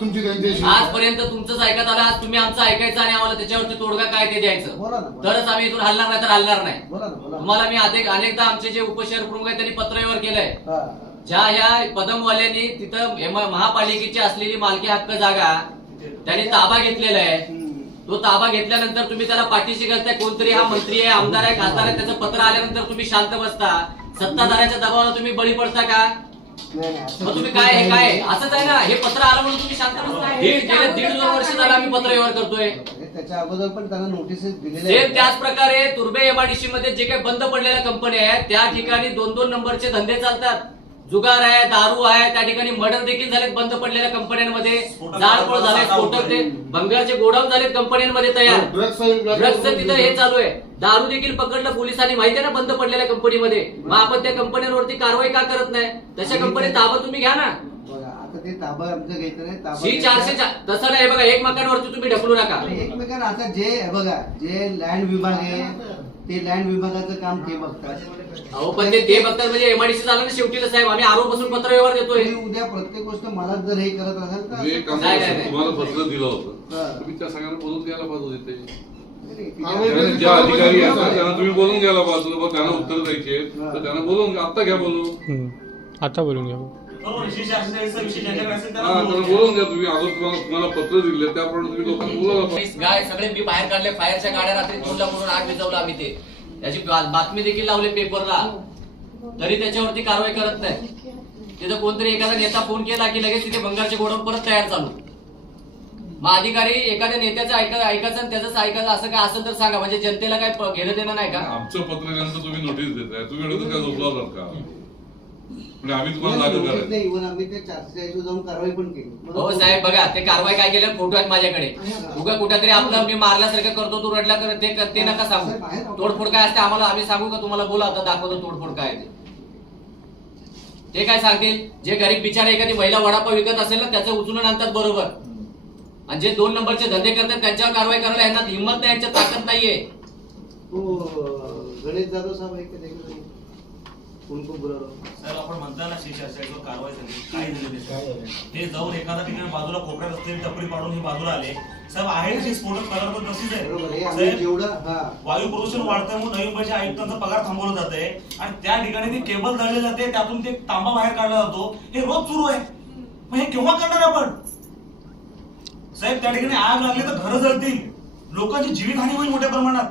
तुमची त्यांच्याशी? आजपर्यंत तुमचंच ऐकत आलं, आज तुम्ही आमचं ऐकायचं आणि आम्हाला त्याच्यावरती तोडगा काय ते द्यायचं, तरच आम्ही इथून हलणार नाही तर हलणार नाही. तुम्हाला मी अनेकदा आमचे जे उपशहर प्रमुख आहेत त्यांनी पत्रव्यवहार केलंय. ज्या ह्या पदमवाल्यांनी तिथं महापालिकेची असलेली मालकी हक्क जागा त्यांनी ताबा घेतलेला आहे. तो ताबा घेतल्यानंतर तुम्ही त्याला पाठीशी घालताय. कोणतरी हा मंत्री आहे, आमदार आहे, खासदार आहे, त्याचं पत्र आल्यानंतर तुम्ही शांत बसता. सत्ताधाऱ्याच्या दबावाला तुम्ही बळी पडता का? मग तुम्ही काय हे काय असंच आहे ना? हे पत्र आलं म्हणून तुम्ही शांत बसता? गेले 1.5-2 वर्ष झालं आम्ही पत्रव्यवहार करतोय. त्याच्या अगोदर पण त्यांना नोटिसेस दिलेल्या सेम त्याच प्रकारे तुर्बे एमआयडीसी मध्ये जे काही बंद पडलेल्या कंपन्या आहेत त्या ठिकाणी 2-2 नंबरचे धंदे चालतात. जुगार आहे, दारू आहे, त्या ठिकाणी मर्डर देखील झालेत बंद पडलेल्या कंपन्यांमध्ये. जाळपोळ झाले, स्फोटक ते बंगालचे गोडाऊन झालेत कंपन्यांमध्ये तयार. ड्रग्सचं तिथं हे चालू आहे. दारू देखील पकडलं पोलिसांनी, माहिती आहे ना, बंद पडलेल्या कंपनीमध्ये. मग आपण त्या कंपन्यांवरती कारवाई का करत नाही? तशा कंपनी ताबा तुम्ही घ्या ना. आता ते ताबा आमचं घ्यायचं नाही. ताबा C404 तसं नाही बघा, एकमेकांवरती तुम्ही ढकलू नका. एकमेकांना आता जे बघा, जे लँड विभाग आहे ते लँड विभागाचं काम ते बघतात. अहो पण ते बघतात म्हणजे एमआयडीसी झालं ना शेवटीला साहेब. आम्ही आरोपासून पत्रव्यवहार देतोय. उद्या प्रत्येक गोष्ट मला जर हे करत असेल तर तुम्हाला पत्र दिलं होतं, तुम्ही त्या सगळ्यांना बोलून घ्यायला पाहिजे आम्ही ज्या अधिकारी असतात त्यांना तुम्ही बोलून घ्यायला पाहिजे. त्यांना उत्तर द्यायचे तर त्यांना बोलून आता घ्या बोलून. आता बोलून घ्या. त्यांना बोलून घ्या तुम्ही. अजून तुम्हाला पत्र दिले त्याप्रमाणे तुम्ही लोकांना बोलायला पाहिजे. गाय सगळे मी बाहेर काढले. फायरच्या गाड्या रात्री तोडल्या म्हणून आग विझवलं आम्ही. ते त्याची बातमी देखील लावली पेपरला, तरी त्याच्यावरती कारवाई करत नाही. तिथं कोणतरी एखादा नेता फोन केला की लगेच तिथे भंगारचे गोडाऊन परत तयार चालू. मग अधिकारी एखाद्या नेत्याचं ऐकायचं आणि त्याच ऐकायचं असं काय असेल तर सांगा, म्हणजे जनतेला काय घेणं देणं नाही का? आमचं पत्र दिल्यानंतर तुम्ही नोटीस देताय, तुम्ही एवढं काय झोपला होतात का? म्हणजे आम्ही तुम्हाला लागू करायचं. इव्हन आम्ही ते 440 जाऊन कारवाई पण केली. हो साहेब बघा, ते कारवाई काय केलं फोटो आहेत माझ्याकडे. उगा कुठेतरी आपलं मी मारल्यासारखं करतो, तू रडला कर, ते नका सांगू. तोडफोड काय असते आम्हाला, आम्ही सांगू का तुम्हाला? बोला आता, दाखवतो तोडफोड काय ते काय सांगतील. जे गरीब बिचारे एखादी महिला वडापाव विकत असेल ना त्याचं उचलून आणतात बरोबर. आणि जे 2 नंबरचे धंदे करतात त्यांच्यावर कारवाई करायला यांना हिंमत नाही, यांच्यात ताकद नाहीये. गणेश जाधव साहेब ऐकत साहेब आपण म्हणता ना C404 कारवाई झाली, काय झाले ते जाऊन एखाद्या ठिकाणी बाजूला कोपऱ्यात असलेली टपरी पाडून हे बाजूला आले. साहेब आहे ना स्फोटक पदार्थ तशीच आहे. वायू प्रदूषण वाढतंय म्हणून नवी मुंबईच्या आयुक्तांचा पगार थांबवला जाते आणि त्या ठिकाणी ती केबल जाळली जाते, त्यातून ते तांबा बाहेर काढला जातो. हे रोज सुरू आहे. मग हे केव्हा करणार आपण? साहेब त्या ठिकाणी आग लागली तर घरं जळतील, लोकांची जीवितहानी होईल मोठ्या प्रमाणात.